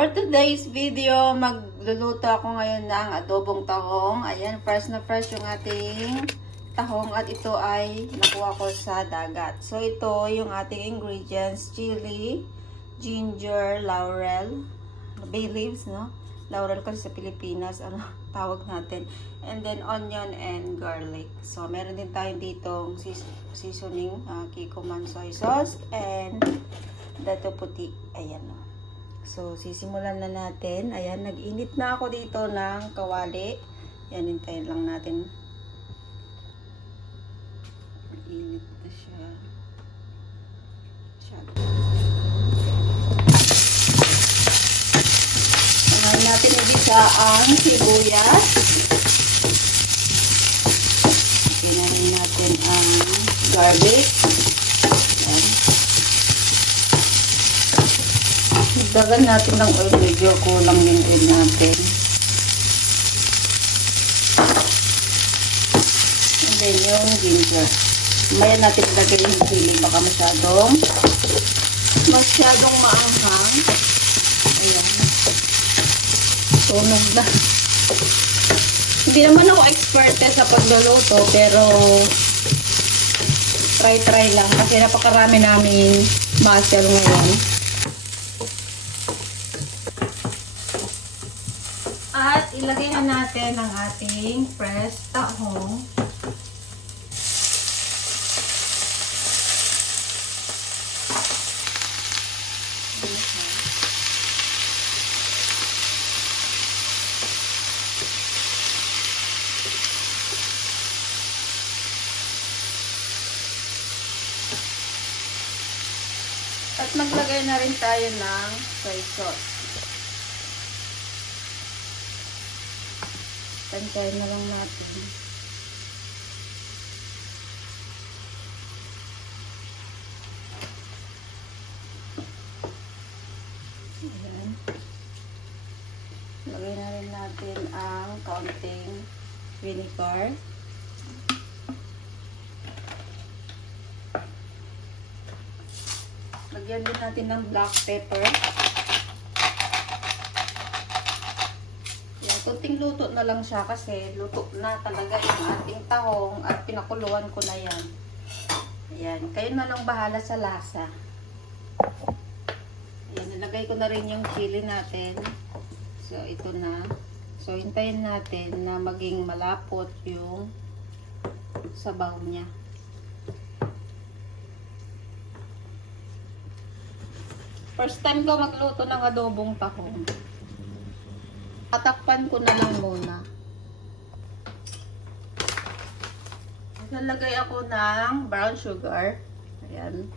For today's video, magluluto ako ngayon ng adobong tahong. Ayan, fresh na fresh yung ating tahong at ito ay nakuha ko sa dagat. So ito yung ating ingredients: chili, ginger, laurel, bay leaves, no? Laurel kasi sa Pilipinas, ano tawag natin. And then onion and garlic. So meron din tayo ditong seasoning, Kikkoman soy sauce and dato puti. Ayan, no? So, sisimulan na natin. Ayan, nag-init na ako dito ng kawali. Yan, hintayin lang natin. Init na siya. Samahin natin ibisa ang sibuyas. Tingnan natin ang garlic. Ayan. Dagan natin ng oil, medyo kulang yung oil natin. And then yung ginger. Maya natin ilagay yung chili, baka masyadong maanghang. Ayan. Tunog na. Hindi naman ako experte sa pagluluto, pero try lang kasi napakarami namin muscle ngayon. At ilagay na natin ang ating fresh tahong. At maglagay na rin tayo ng soy sauce. Pantayin na lang natin. Ayan. Lagay na rin natin ang kaunting vinegar. Lagyan din natin ng black pepper. Kunting luto na lang siya kasi luto na talaga yung ating tahong at pinakuluan ko na yan. Ayan. Kayo na lang bahala sa lasa. Ayan. Nilagay ko na rin yung chili natin. So, ito na. So, hintayin natin na maging malapot yung sabaw niya. First time ko magluto ng adobong tahong. Tatakpan ko na lang muna. Nalagay ako ng brown sugar. Ayan.